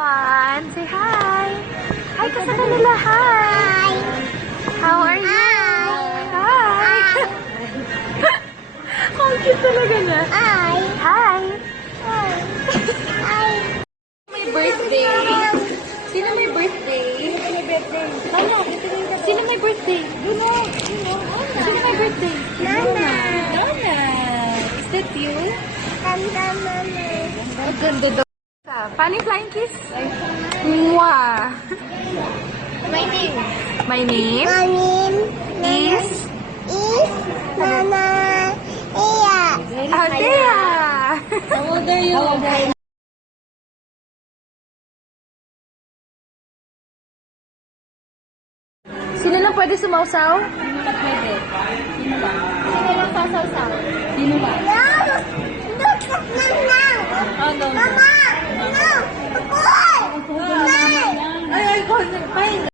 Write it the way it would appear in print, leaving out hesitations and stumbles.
everyone! Say hi! Hi ka sa kanila! Hi! How are you? Hi! Ang cute talaga niya. Hi! Hi! Hi! May birthday. Sino may birthday? May birthday. Ano? Sino may birthday? Sino may birthday? Nana! Nana! Is that you? Ganda, Mama. Ang ganda daw. Paano yung flying kiss? Mwah! My name. My name? My name Is? Nana Iya. Althea! How old are you? Sino lang pwede sumausaw? Sino lang pwede? Sino lang? Sino lang sasaw-saw? Sino lang? No! No! Oh, no, no. Mama! No! Ay, ay,